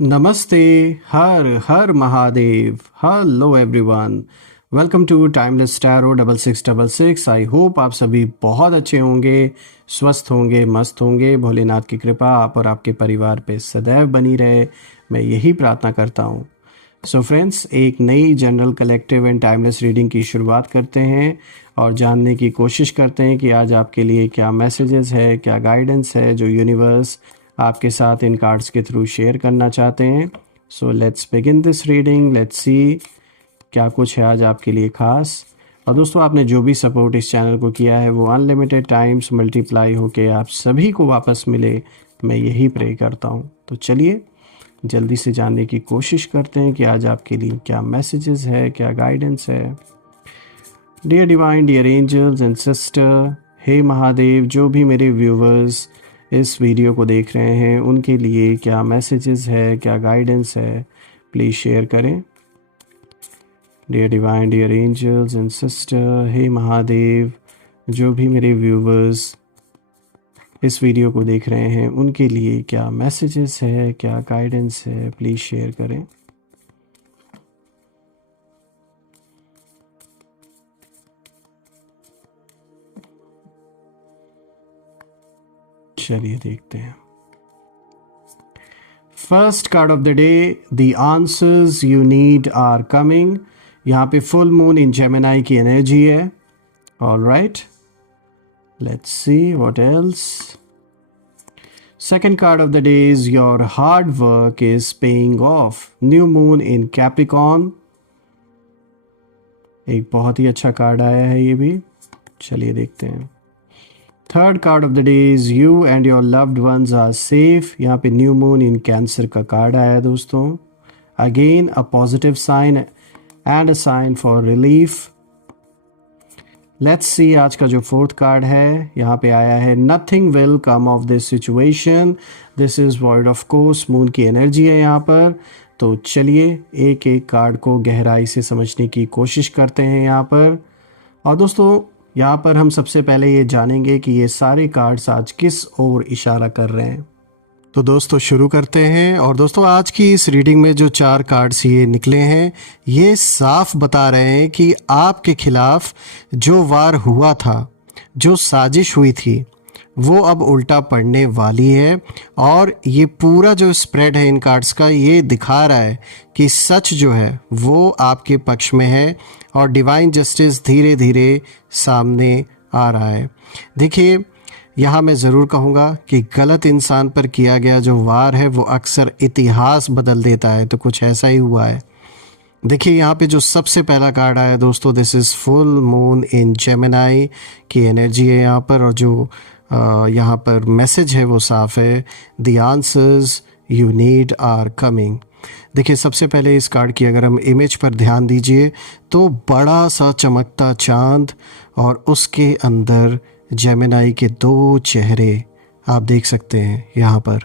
नमस्ते। हर हर Mahadev. Hello everyone, welcome to timeless tarot 6666। I hope आप सभी बहुत अच्छे होंगे, स्वस्थ होंगे, मस्त होंगे। भोलेनाथ की कृपा आप और आपके परिवार पे सदैव बनी रहे, मैं यही प्रार्थना करता हूँ। सो फ्रेंड्स, एक नई general collective and timeless reading की शुरुआत करते हैं और जानने की कोशिश करते हैं कि आज आपके लिए क्या मैसेजेस है, क्या गाइडेंस है जो यूनिवर्स आपके साथ इन कार्ड्स के थ्रू शेयर करना चाहते हैं। So let's begin this reading, let's see क्या कुछ है आज आपके लिए खास। और दोस्तों, आपने जो भी सपोर्ट इस चैनल को किया है वो अनलिमिटेड टाइम्स मल्टीप्लाई होके आप सभी को वापस मिले, मैं यही प्रे करता हूँ। तो चलिए जल्दी से जानने की कोशिश करते हैं कि आज आपके लिए क्या मैसेजेस है, क्या गाइडेंस है। Dear divine, dear angels and sister, हे महादेव, जो भी मेरे व्यूवर्स इस वीडियो को देख रहे हैं उनके लिए क्या मैसेजेस है, क्या गाइडेंस है, प्लीज़ शेयर करें। Dear divine, dear angels and sister, हे महादेव, जो भी मेरे व्यूवर्स इस वीडियो को देख रहे हैं उनके लिए क्या मैसेजेस है, क्या गाइडेंस है, प्लीज़ शेयर करें। चलिए देखते हैं। First card of the day, the answers you need are coming. यहाँ पे फुल मून इन जेमिनाई की एनर्जी है। Alright, let's see what else. Second card of the day is your hard work is paying off. New moon in Capricorn. एक बहुत ही अच्छा card आया है ये भी। चलिए देखते हैं। Third card of the day is you and your loved ones are safe. यहाँ पे न्यू मून इन कैंसर का कार्ड आया है दोस्तों। Again a positive sign and a sign for relief. Let's see आज का जो फोर्थ कार्ड है, यहाँ पे आया है nothing will come of this situation. This is word of course, moon की एनर्जी है यहाँ पर। तो चलिए एक एक कार्ड को गहराई से समझने की कोशिश करते हैं यहाँ पर। और दोस्तों, यहाँ पर हम सबसे पहले ये जानेंगे कि ये सारे कार्ड्स आज किस ओर इशारा कर रहे हैं। तो दोस्तों शुरू करते हैं। और दोस्तों, आज की इस रीडिंग में जो 4 कार्ड्स ये निकले हैं ये साफ बता रहे हैं कि आपके खिलाफ जो वार हुआ था, जो साजिश हुई थी, वो अब उल्टा पड़ने वाली है। और ये पूरा जो स्प्रेड है इन कार्ड्स का ये दिखा रहा है कि सच जो है वो आपके पक्ष में है और डिवाइन जस्टिस धीरे धीरे सामने आ रहा है। देखिए, यहाँ मैं ज़रूर कहूँगा कि गलत इंसान पर किया गया जो वार है वो अक्सर इतिहास बदल देता है। तो कुछ ऐसा ही हुआ है। देखिए, यहाँ पे जो सबसे पहला कार्ड आया दोस्तों, this is full moon in Gemini की एनर्जी है यहाँ पर। और जो यहाँ पर मैसेज है वो साफ है, the answers you need are coming. देखिए, सबसे पहले इस कार्ड की अगर हम इमेज पर ध्यान दीजिए तो बड़ा सा चमकता चांद और उसके अंदर जेमिनाई के 2 चेहरे आप देख सकते हैं। यहाँ पर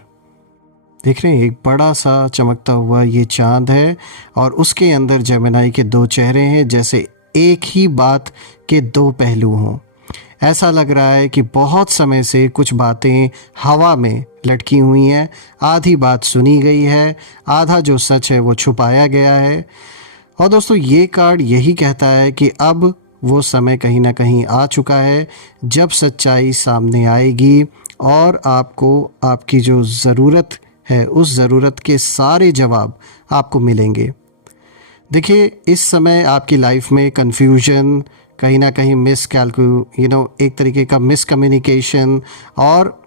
देख रहे हैं, एक बड़ा सा चमकता हुआ ये चांद है और उसके अंदर जेमिनाई के 2 चेहरे हैं, जैसे एक ही बात के 2 पहलू हों। ऐसा लग रहा है कि बहुत समय से कुछ बातें हवा में लटकी हुई हैं। आधी बात सुनी गई है, आधा जो सच है वो छुपाया गया है। और दोस्तों, ये कार्ड यही कहता है कि अब वो समय कहीं ना कहीं आ चुका है जब सच्चाई सामने आएगी और आपको आपकी जो ज़रूरत है उस ज़रूरत के सारे जवाब आपको मिलेंगे। देखिए, इस समय आपकी लाइफ में कन्फ्यूजन, कहीं ना कहीं एक तरीके का मिसकम्युनिकेशन और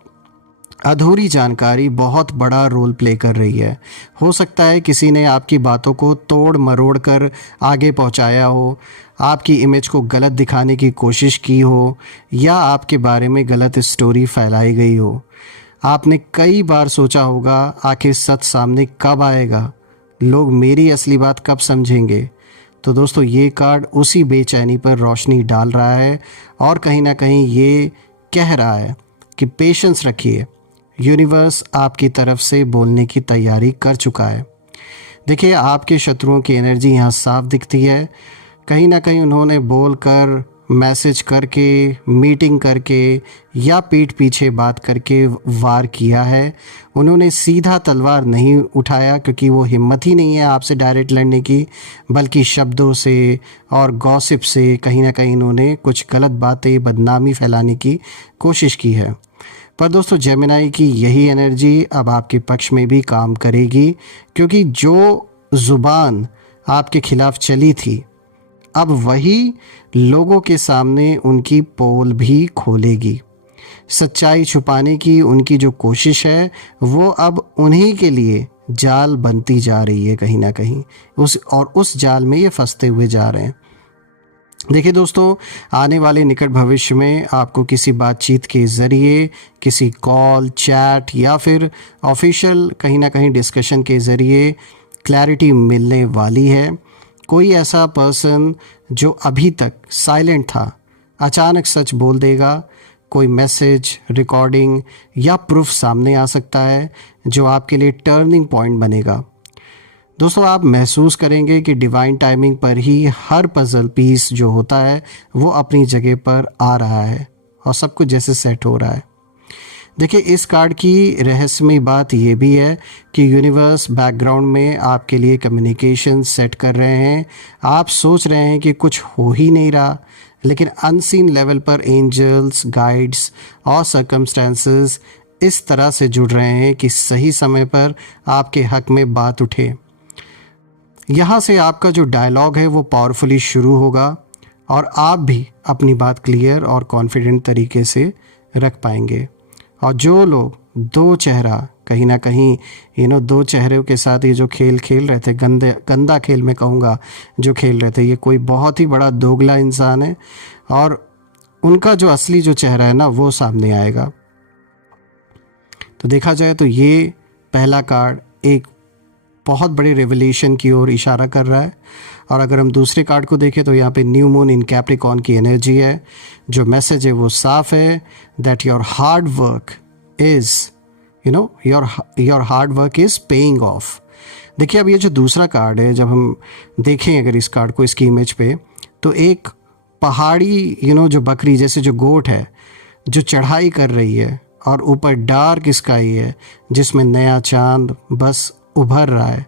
अधूरी जानकारी बहुत बड़ा रोल प्ले कर रही है। हो सकता है किसी ने आपकी बातों को तोड़ मरोड़ कर आगे पहुंचाया हो, आपकी इमेज को गलत दिखाने की कोशिश की हो या आपके बारे में गलत स्टोरी फैलाई गई हो। आपने कई बार सोचा होगा, आखिर सच सामने कब आएगा, लोग मेरी असली बात कब समझेंगे। तो दोस्तों, ये कार्ड उसी बेचैनी पर रोशनी डाल रहा है और कहीं ना कहीं ये कह रहा है कि पेशेंस रखिए, यूनिवर्स आपकी तरफ से बोलने की तैयारी कर चुका है। देखिए, आपके शत्रुओं की एनर्जी यहाँ साफ दिखती है। कहीं ना कहीं उन्होंने बोलकर मैसेज करके, मीटिंग करके या पीठ पीछे बात करके वार किया है। उन्होंने सीधा तलवार नहीं उठाया क्योंकि वो हिम्मत ही नहीं है आपसे डायरेक्ट लड़ने की, बल्कि शब्दों से और गॉसिप से कहीं ना कहीं इन्होंने कुछ गलत बातें, बदनामी फैलाने की कोशिश की है। पर दोस्तों, जेमिनाई की यही एनर्जी अब आपके पक्ष में भी काम करेगी, क्योंकि जो ज़ुबान आपके खिलाफ चली थी, अब वही लोगों के सामने उनकी पोल भी खोलेगी। सच्चाई छुपाने की उनकी जो कोशिश है वो अब उन्हीं के लिए जाल बनती जा रही है कहीं ना कहीं, उस जाल में ये फंसते हुए जा रहे हैं। देखिए दोस्तों, आने वाले निकट भविष्य में आपको किसी बातचीत के ज़रिए, किसी कॉल, चैट या फिर ऑफिशियल कहीं ना कहीं डिस्कशन के ज़रिए क्लैरिटी मिलने वाली है। कोई ऐसा पर्सन जो अभी तक साइलेंट था अचानक सच बोल देगा। कोई मैसेज, रिकॉर्डिंग या प्रूफ सामने आ सकता है जो आपके लिए टर्निंग पॉइंट बनेगा। दोस्तों, आप महसूस करेंगे कि डिवाइन टाइमिंग पर ही हर पजल पीस जो होता है वो अपनी जगह पर आ रहा है और सब कुछ जैसे सेट हो रहा है। देखिए, इस कार्ड की रहस्यमय बात ये भी है कि यूनिवर्स बैकग्राउंड में आपके लिए कम्युनिकेशन सेट कर रहे हैं। आप सोच रहे हैं कि कुछ हो ही नहीं रहा, लेकिन अनसीन लेवल पर एंजल्स, गाइड्स और सर्कमस्टेंसेस इस तरह से जुड़ रहे हैं कि सही समय पर आपके हक में बात उठे। यहाँ से आपका जो डायलॉग है वो पावरफुली शुरू होगा और आप भी अपनी बात क्लियर और कॉन्फिडेंट तरीके से रख पाएंगे। और जो लोग दो चेहरा कहीं ना कहीं दो चेहरों के साथ ये जो खेल खेल रहे थे, गंदा खेल मैं कहूँगा जो खेल रहे थे, ये कोई बहुत ही बड़ा दोगला इंसान है और उनका जो असली जो चेहरा है ना वो सामने आएगा। तो देखा जाए तो ये पहला कार्ड एक बहुत बड़े रेवलेशन की ओर इशारा कर रहा है। और अगर हम दूसरे कार्ड को देखें तो यहाँ पे न्यू मून इन कैप्रिकॉर्न की एनर्जी है। जो मैसेज है वो साफ है, that your hard work is your hard work is paying off. देखिए, अब ये जो दूसरा कार्ड है, जब हम देखें अगर इस कार्ड को, इसकी इमेज पे, तो एक पहाड़ी जो बकरी जैसे जो गोट है जो चढ़ाई कर रही है और ऊपर डार्क स्काई है जिसमें नया चांद बस उभर रहा है।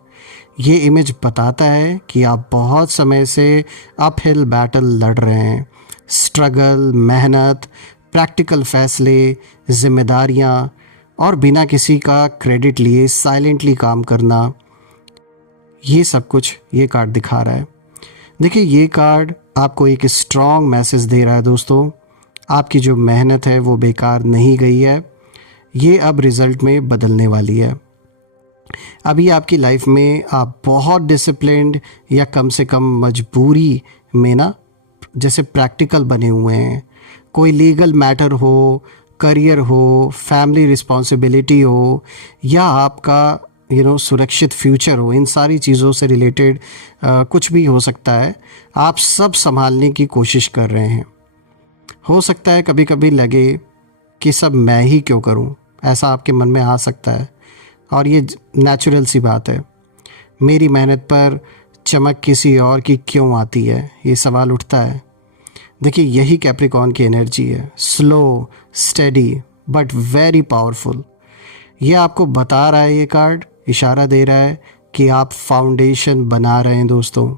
ये इमेज बताता है कि आप बहुत समय से अपहिल बैटल लड़ रहे हैं। स्ट्रगल, मेहनत, प्रैक्टिकल फैसले, जिम्मेदारियाँ और बिना किसी का क्रेडिट लिए साइलेंटली काम करना, ये सब कुछ ये कार्ड दिखा रहा है। देखिए, ये कार्ड आपको एक स्ट्रॉन्ग मैसेज दे रहा है दोस्तों। आपकी जो मेहनत है वो बेकार नहीं गई है, ये अब रिज़ल्ट में बदलने वाली है। अभी आपकी लाइफ में आप बहुत डिसिप्लिन्ड या कम से कम मजबूरी में जैसे प्रैक्टिकल बने हुए हैं। कोई लीगल मैटर हो, करियर हो, फैमिली रिस्पॉन्सिबिलिटी हो या आपका सुरक्षित फ्यूचर हो, इन सारी चीज़ों से रिलेटेड कुछ भी हो सकता है। आप सब संभालने की कोशिश कर रहे हैं। हो सकता है कभी कभी लगे कि सब मैं ही क्यों करूं, ऐसा आपके मन में आ सकता है और ये नेचुरल सी बात है। मेरी मेहनत पर चमक किसी और की क्यों आती है, ये सवाल उठता है। देखिए, यही कैप्रिकॉर्न की एनर्जी है, slow, steady but very powerful. ये आपको बता रहा है, ये कार्ड इशारा दे रहा है कि आप फाउंडेशन बना रहे हैं दोस्तों,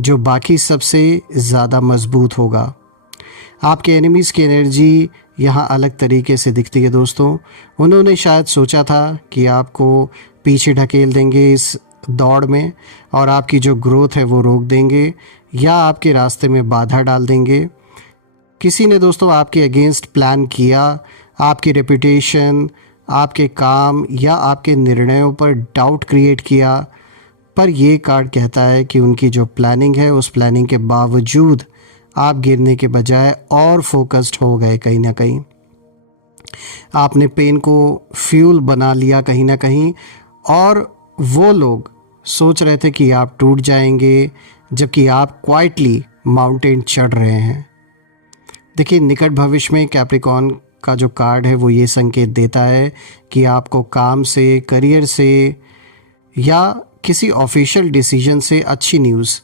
जो बाकी सबसे ज़्यादा मजबूत होगा। आपके एनिमीज़ की एनर्जी यहाँ अलग तरीके से दिखती है दोस्तों। उन्होंने शायद सोचा था कि आपको पीछे ढकेल देंगे इस दौड़ में और आपकी जो ग्रोथ है वो रोक देंगे या आपके रास्ते में बाधा डाल देंगे। किसी ने दोस्तों आपके अगेंस्ट प्लान किया, आपकी रेपुटेशन, आपके काम या आपके निर्णयों पर डाउट क्रिएट किया। पर ये कार्ड कहता है कि उनकी जो प्लानिंग है, उस प्लानिंग के बावजूद आप गिरने के बजाय और फोकस्ड हो गए। कहीं ना कहीं आपने पेन को फ्यूल बना लिया कहीं ना कहीं, और वो लोग सोच रहे थे कि आप टूट जाएंगे, जबकि आप क्वाइटली माउंटेन चढ़ रहे हैं। देखिए, निकट भविष्य में कैप्रिकॉर्न का जो कार्ड है वो ये संकेत देता है कि आपको काम से, करियर से या किसी ऑफिशियल डिसीजन से अच्छी न्यूज़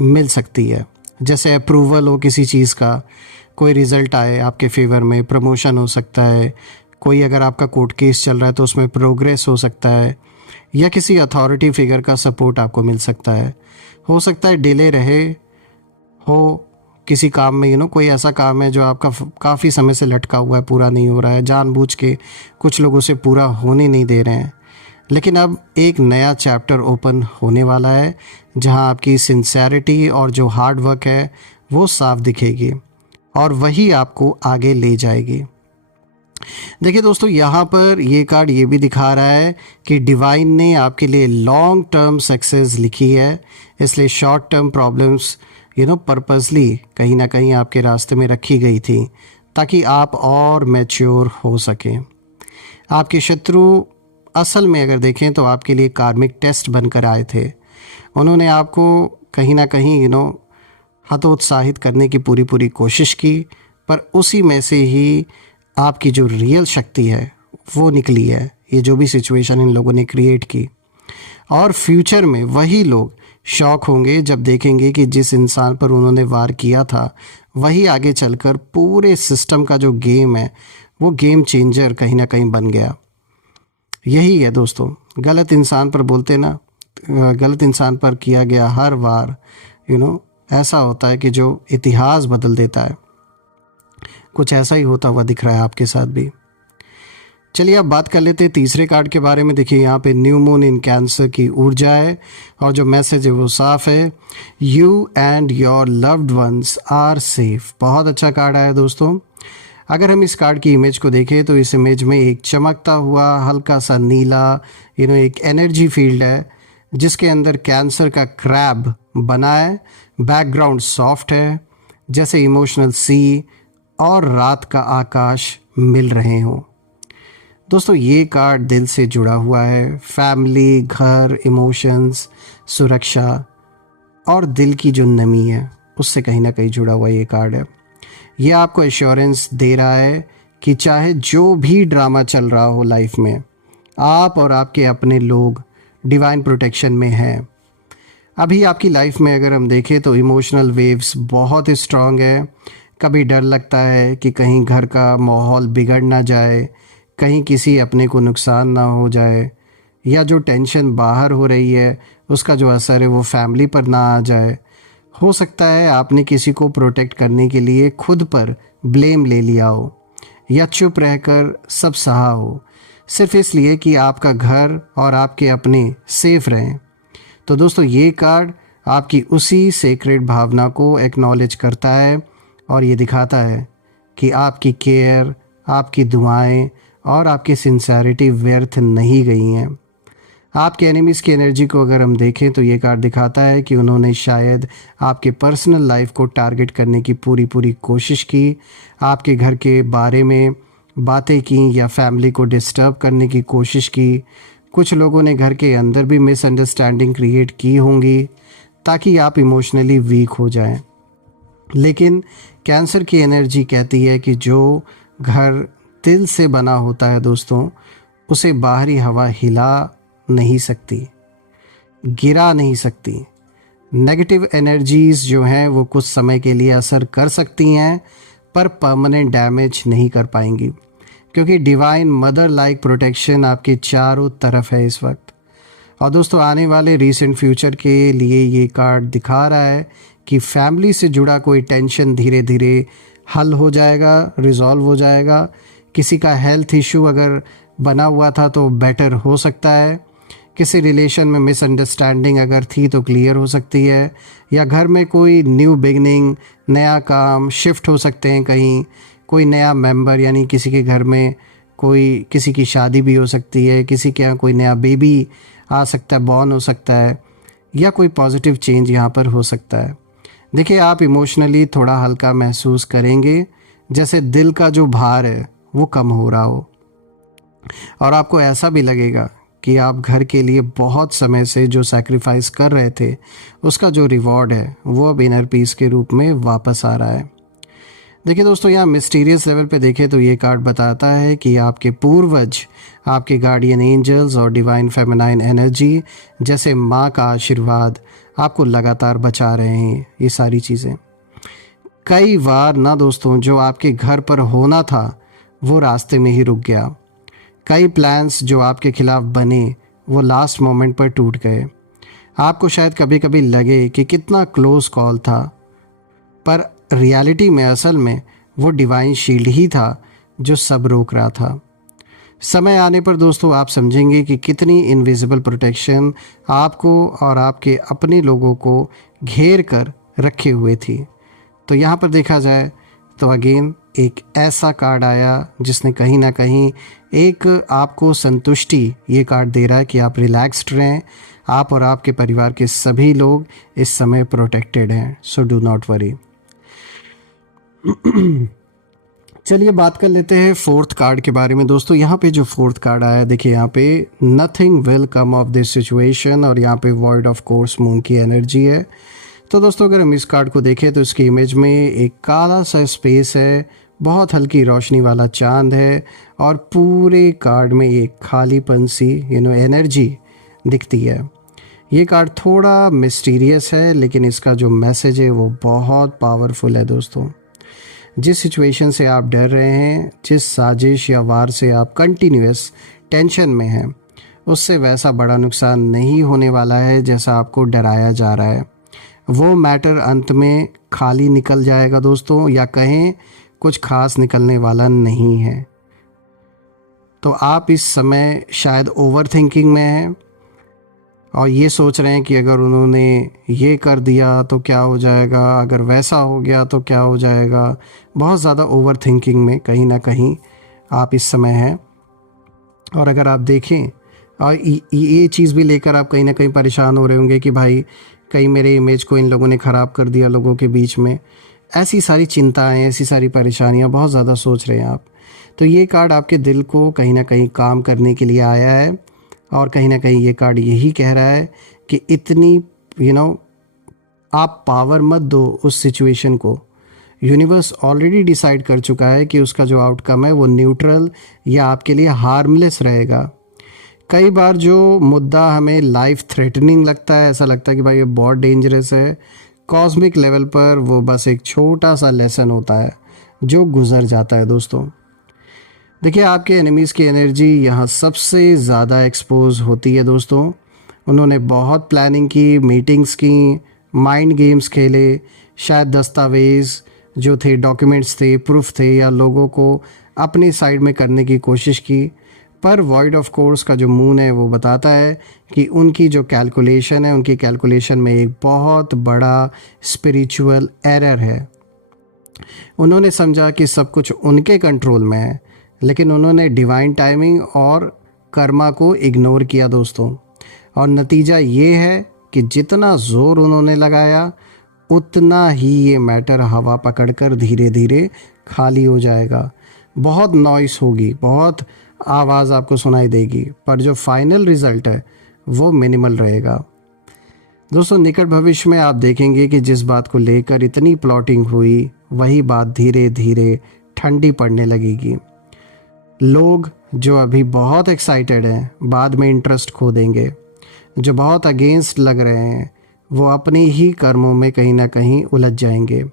मिल सकती है। जैसे अप्रूवल हो किसी चीज़ का, कोई रिज़ल्ट आए आपके फेवर में, प्रमोशन हो सकता है, कोई अगर आपका कोर्ट केस चल रहा है तो उसमें प्रोग्रेस हो सकता है, या किसी अथॉरिटी फिगर का सपोर्ट आपको मिल सकता है। हो सकता है डिले रहे हो किसी काम में, कोई ऐसा काम है जो आपका काफ़ी समय से लटका हुआ है, पूरा नहीं हो रहा है, जानबूझ के कुछ लोग उसे पूरा होने नहीं दे रहे हैं। लेकिन अब एक नया चैप्टर ओपन होने वाला है जहां आपकी सिंसेरिटी और जो हार्ड वर्क है वो साफ दिखेगी और वही आपको आगे ले जाएगी। देखिए दोस्तों, यहाँ पर ये कार्ड ये भी दिखा रहा है कि डिवाइन ने आपके लिए लॉन्ग टर्म सक्सेस लिखी है, इसलिए शॉर्ट टर्म प्रॉब्लम्स पर्पसली कहीं ना कहीं आपके रास्ते में रखी गई थी ताकि आप और मैच्योर हो सकें। आपके शत्रु असल में अगर देखें तो आपके लिए कार्मिक टेस्ट बनकर आए थे। उन्होंने आपको कहीं ना कहीं हतोत्साहित करने की पूरी कोशिश की, पर उसी में से ही आपकी जो रियल शक्ति है वो निकली है। ये जो भी सिचुएशन इन लोगों ने क्रिएट की, और फ्यूचर में वही लोग शॉक होंगे जब देखेंगे कि जिस इंसान पर उन्होंने वार किया था वही आगे चलकर पूरे सिस्टम का जो गेम है वो गेम चेंजर कहीं ना कहीं बन गया। यही है दोस्तों, गलत इंसान पर बोलते ना, गलत इंसान पर किया गया हर वार ऐसा होता है कि जो इतिहास बदल देता है। कुछ ऐसा ही होता हुआ दिख रहा है आपके साथ भी। चलिए अब बात कर लेते हैं तीसरे कार्ड के बारे में। देखिए यहाँ पे न्यू मून इन कैंसर की ऊर्जा है और जो मैसेज है वो साफ है, you and your loved ones are safe. बहुत अच्छा कार्ड आया दोस्तों। अगर हम इस कार्ड की इमेज को देखें तो इस इमेज में एक चमकता हुआ हल्का सा नीला एक एनर्जी फील्ड है जिसके अंदर कैंसर का क्रैब बना है। बैकग्राउंड सॉफ्ट है, जैसे इमोशनल सी और रात का आकाश मिल रहे हों। दोस्तों ये कार्ड दिल से जुड़ा हुआ है, फैमिली, घर, इमोशंस, सुरक्षा और दिल की जो नमी है उससे कहीं ना कहीं जुड़ा हुआ ये कार्ड है। ये आपको एश्योरेंस दे रहा है कि चाहे जो भी ड्रामा चल रहा हो लाइफ में, आप और आपके अपने लोग डिवाइन प्रोटेक्शन में हैं। अभी आपकी लाइफ में अगर हम देखें तो इमोशनल वेव्स बहुत स्ट्रांग है। कभी डर लगता है कि कहीं घर का माहौल बिगड़ ना जाए, कहीं किसी अपने को नुकसान ना हो जाए, या जो टेंशन बाहर हो रही है उसका जो असर है वो फैमिली पर ना आ जाए। हो सकता है आपने किसी को प्रोटेक्ट करने के लिए खुद पर ब्लेम ले लिया हो या चुप रहकर सब सहा हो, सिर्फ इसलिए कि आपका घर और आपके अपने सेफ रहें। तो दोस्तों ये कार्ड आपकी उसी सेक्रेड भावना को एक्नॉलेज करता है और ये दिखाता है कि आपकी केयर, आपकी दुआएं और आपकी सिंसेरिटी व्यर्थ नहीं गई हैं। आपके एनिमीज़ की एनर्जी को अगर हम देखें तो ये कार्ड दिखाता है कि उन्होंने शायद आपके पर्सनल लाइफ को टारगेट करने की पूरी कोशिश की, आपके घर के बारे में बातें की या फैमिली को डिस्टर्ब करने की कोशिश की। कुछ लोगों ने घर के अंदर भी मिसअंडरस्टैंडिंग क्रिएट की होंगी ताकि आप इमोशनली वीक हो जाएं। लेकिन कैंसर की एनर्जी कहती है कि जो घर दिल से बना होता है दोस्तों, उसे बाहरी हवा हिला नहीं सकती, गिरा नहीं सकती। नेगेटिव एनर्जीज़ जो हैं वो कुछ समय के लिए असर कर सकती हैं पर परमानेंट डैमेज नहीं कर पाएंगी, क्योंकि डिवाइन मदर लाइक प्रोटेक्शन आपके चारों तरफ है इस वक्त। और दोस्तों आने वाले रीसेंट फ्यूचर के लिए ये कार्ड दिखा रहा है कि फैमिली से जुड़ा कोई टेंशन धीरे धीरे हल हो जाएगा, रिजॉल्व हो जाएगा। किसी का हेल्थ इशू अगर बना हुआ था तो बेटर हो सकता है, किसी रिलेशन में मिसअंडरस्टैंडिंग अगर थी तो क्लियर हो सकती है, या घर में कोई न्यू बिगनिंग, नया काम शिफ्ट हो सकते हैं, कहीं कोई नया मेंबर यानी किसी के घर में कोई किसी की शादी भी हो सकती है, किसी के यहाँ कोई नया बेबी आ सकता है, बॉर्न हो सकता है, या कोई पॉजिटिव चेंज यहाँ पर हो सकता है। देखिए आप इमोशनली थोड़ा हल्का महसूस करेंगे, जैसे दिल का जो भार है वो कम हो रहा हो, और आपको ऐसा भी लगेगा कि आप घर के लिए बहुत समय से जो सैक्रिफाइस कर रहे थे उसका जो रिवॉर्ड है वो अब इनर पीस के रूप में वापस आ रहा है। देखिए दोस्तों यहाँ मिस्टीरियस लेवल पे देखें तो ये कार्ड बताता है कि आपके पूर्वज, आपके गार्डियन एंजल्स और डिवाइन फेमिनाइन एनर्जी जैसे माँ का आशीर्वाद आपको लगातार बचा रहे हैं। ये सारी चीज़ें कई बार ना दोस्तों जो आपके घर पर होना था वो रास्ते में ही रुक गया। कई प्लान्स जो आपके खिलाफ बने वो लास्ट मोमेंट पर टूट गए। आपको शायद कभी कभी लगे कि कितना क्लोज कॉल था, पर रियलिटी में असल में वो डिवाइन शील्ड ही था जो सब रोक रहा था। समय आने पर दोस्तों आप समझेंगे कि कितनी इनविजिबल प्रोटेक्शन आपको और आपके अपने लोगों को घेर कर रखे हुए थी। तो यहाँ पर देखा जाए तो अगेन एक ऐसा कार्ड आया जिसने कहीं ना कहीं एक आपको संतुष्टि ये कार्ड दे रहा है कि आप रिलैक्स्ड रहें, आप और आपके परिवार के सभी लोग इस समय प्रोटेक्टेड हैं, सो डू नॉट वरी। चलिए बात कर लेते हैं फोर्थ कार्ड के बारे में दोस्तों। यहाँ पे जो फोर्थ कार्ड आया देखिए, यहाँ पे nothing will come of this situation और यहाँ पे वॉइड ऑफ कोर्स मून की एनर्जी है। तो दोस्तों अगर हम इस कार्ड को देखें तो इसकी इमेज में एक काला सा स्पेस है, बहुत हल्की रोशनी वाला चांद है और पूरे कार्ड में एक खालीपन सी एनर्जी दिखती है। ये कार्ड थोड़ा मिस्टीरियस है लेकिन इसका जो मैसेज है वो बहुत पावरफुल है दोस्तों। जिस सिचुएशन से आप डर रहे हैं, जिस साजिश या वार से आप कंटिन्यूस टेंशन में हैं, उससे वैसा बड़ा नुकसान नहीं होने वाला है जैसा आपको डराया जा रहा है। वो मैटर अंत में खाली निकल जाएगा दोस्तों, या कहें कुछ खास निकलने वाला नहीं है। तो आप इस समय शायद ओवर थिंकिंग में हैं और ये सोच रहे हैं कि अगर उन्होंने ये कर दिया तो क्या हो जाएगा, अगर वैसा हो गया तो क्या हो जाएगा। बहुत ज़्यादा ओवर थिंकिंग में कहीं ना कहीं आप इस समय हैं। और अगर आप देखें और ये चीज़ भी लेकर आप कहीं ना कहीं परेशान हो रहे होंगे कि भाई कहीं मेरे इमेज को इन लोगों ने ख़राब कर दिया लोगों के बीच में। ऐसी सारी चिंताएं, ऐसी सारी परेशानियां बहुत ज़्यादा सोच रहे हैं आप। तो ये कार्ड आपके दिल को कहीं ना कहीं काम करने के लिए आया है और कहीं ना कहीं ये कार्ड यही कह रहा है कि इतनी आप पावर मत दो उस सिचुएशन को। यूनिवर्स ऑलरेडी डिसाइड कर चुका है कि उसका जो आउटकम है वो न्यूट्रल या आपके लिए हार्मलेस रहेगा। कई बार जो मुद्दा हमें लाइफ थ्रेटनिंग लगता है, ऐसा लगता है कि भाई ये बहुत डेंजरस है, कॉस्मिक लेवल पर वो बस एक छोटा सा लेसन होता है जो गुजर जाता है दोस्तों। देखिए आपके एनिमीज़ की एनर्जी यहाँ सबसे ज़्यादा एक्सपोज होती है दोस्तों। उन्होंने बहुत प्लानिंग की, मीटिंग्स की, माइंड गेम्स खेले, शायद दस्तावेज़ जो थे, डॉक्यूमेंट्स थे, प्रूफ थे, या लोगों को अपनी साइड में करने की कोशिश की। पर वॉइड ऑफ कोर्स का जो मून है वो बताता है कि उनकी जो कैलकुलेशन है, उनकी कैलकुलेशन में एक बहुत बड़ा स्पिरिचुअल एरर है। उन्होंने समझा कि सब कुछ उनके कंट्रोल में है, लेकिन उन्होंने डिवाइन टाइमिंग और कर्मा को इग्नोर किया दोस्तों। और नतीजा ये है कि जितना ज़ोर उन्होंने लगाया उतना ही ये मैटर हवा पकड़कर धीरे धीरे खाली हो जाएगा। बहुत नॉइस होगी, बहुत आवाज़ आपको सुनाई देगी, पर जो फाइनल रिज़ल्ट है वो मिनिमल रहेगा दोस्तों। निकट भविष्य में आप देखेंगे कि जिस बात को लेकर इतनी प्लॉटिंग हुई वही बात धीरे धीरे ठंडी पड़ने लगेगी। लोग जो अभी बहुत एक्साइटेड हैं बाद में इंटरेस्ट खो देंगे। जो बहुत अगेंस्ट लग रहे हैं वो अपने ही कर्मों में कहीं ना कहीं उलझ जाएंगे।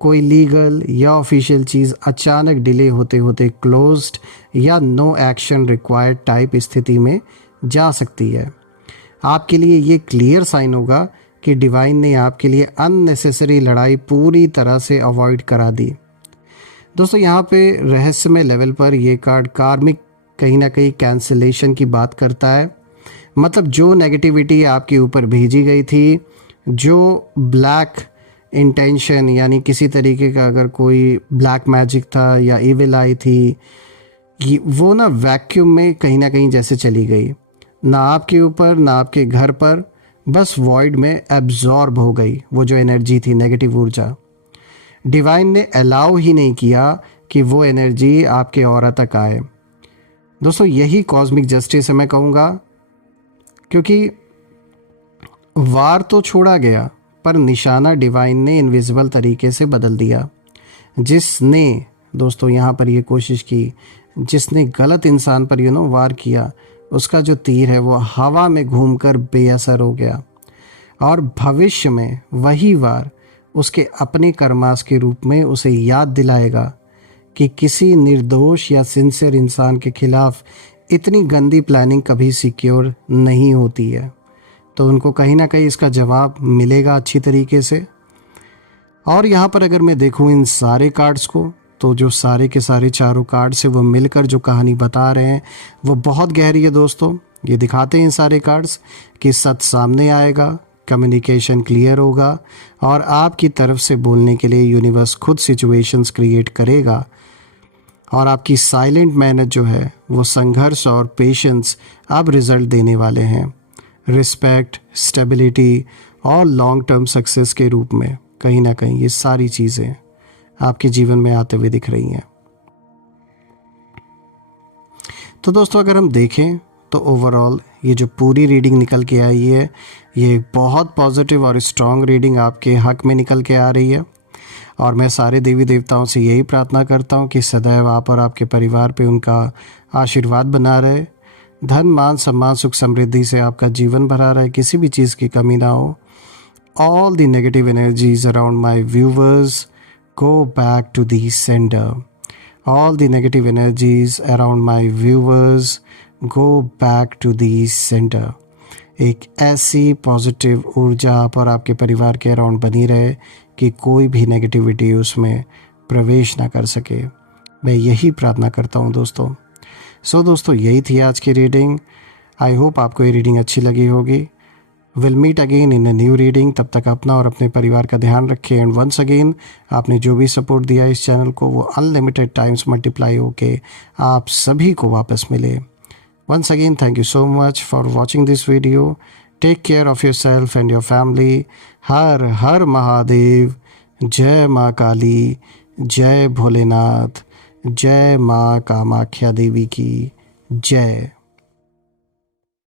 कोई लीगल या ऑफिशियल चीज़ अचानक डिले होते होते क्लोज्ड या नो एक्शन रिक्वायर्ड टाइप स्थिति में जा सकती है। आपके लिए ये क्लियर साइन होगा कि डिवाइन ने आपके लिए अननेसेसरी लड़ाई पूरी तरह से अवॉइड करा दी दोस्तों। यहाँ पे रहस्यमय लेवल पर ये कार्ड कार्मिक कहीं ना कहीं कैंसिलेशन की बात करता है। मतलब जो नेगेटिविटी आपके ऊपर भेजी गई थी, जो ब्लैक इंटेंशन यानी किसी तरीके का अगर कोई ब्लैक मैजिक था या इविल आई थी, वो ना वैक्यूम में कहीं ना कहीं जैसे चली गई, ना आपके ऊपर ना आपके घर पर, बस वॉइड में एब्जॉर्ब हो गई वो जो एनर्जी थी, नेगेटिव ऊर्जा। डिवाइन ने अलाउ ही नहीं किया कि वो एनर्जी आपके ऑरा तक आए दोस्तों। यही कॉस्मिक जस्टिस है मैं कहूँगा, क्योंकि वार तो छोड़ा गया पर निशाना डिवाइन ने इनविजिबल तरीके से बदल दिया। जिसने दोस्तों यहाँ पर ये कोशिश की, जिसने गलत इंसान पर वार किया, उसका जो तीर है वो हवा में घूमकर बेअसर हो गया और भविष्य में वही वार उसके अपने कर्मास के रूप में उसे याद दिलाएगा कि किसी निर्दोष या सिंसियर इंसान के खिलाफ इतनी गंदी प्लानिंग कभी सिक्योर नहीं होती है। तो उनको कहीं ना कहीं इसका जवाब मिलेगा अच्छी तरीके से। और यहाँ पर अगर मैं देखूँ इन सारे कार्ड्स को, तो जो सारे के सारे चारों कार्ड्स हैं वो मिलकर जो कहानी बता रहे हैं वो बहुत गहरी है दोस्तों। ये दिखाते हैं सारे कार्ड्स कि सच सामने आएगा, कम्युनिकेशन क्लियर होगा और आपकी तरफ से बोलने के लिए यूनिवर्स खुद सिचुएशंस क्रिएट करेगा और आपकी साइलेंट मेहनत जो है वो संघर्ष और पेशेंस अब रिजल्ट देने वाले हैं, रिस्पेक्ट, स्टेबिलिटी और लॉन्ग टर्म सक्सेस के रूप में। कहीं ना कहीं ये सारी चीज़ें आपके जीवन में आते हुए दिख रही हैं। तो दोस्तों अगर हम देखें तो ओवरऑल ये जो पूरी रीडिंग निकल के आई है ये एक बहुत पॉजिटिव और स्ट्रॉन्ग रीडिंग आपके हक में निकल के आ रही है। और मैं सारे देवी देवताओं से यही प्रार्थना करता हूँ कि सदैव आप और आपके परिवार पे उनका आशीर्वाद बना रहे, धन मान सम्मान सुख समृद्धि से आपका जीवन भरा रहे, किसी भी चीज़ की कमी ना हो। All the negative energies around my viewers go back to the sender. All the negative energies around my viewers go back to the sender. एक ऐसी पॉजिटिव ऊर्जा आप और आपके परिवार के अराउंड बनी रहे कि कोई भी नेगेटिविटी उसमें प्रवेश ना कर सके। मैं यही प्रार्थना करता हूँ दोस्तों। सो दोस्तों यही थी आज की रीडिंग। आई होप आपको ये रीडिंग अच्छी लगी होगी। Will meet again in a new reading. तब तक अपना और अपने परिवार का ध्यान रखें। एंड वंस अगेन आपने जो भी सपोर्ट दिया इस चैनल को वो अनलिमिटेड टाइम्स मल्टीप्लाई होके आप सभी को वापस मिले। Once again thank you so much for watching this video. Take care of yourself and your family. हर हर महादेव। जय माँ काली, जय भोलेनाथ, जय माँ कामाख्या देवी की जय।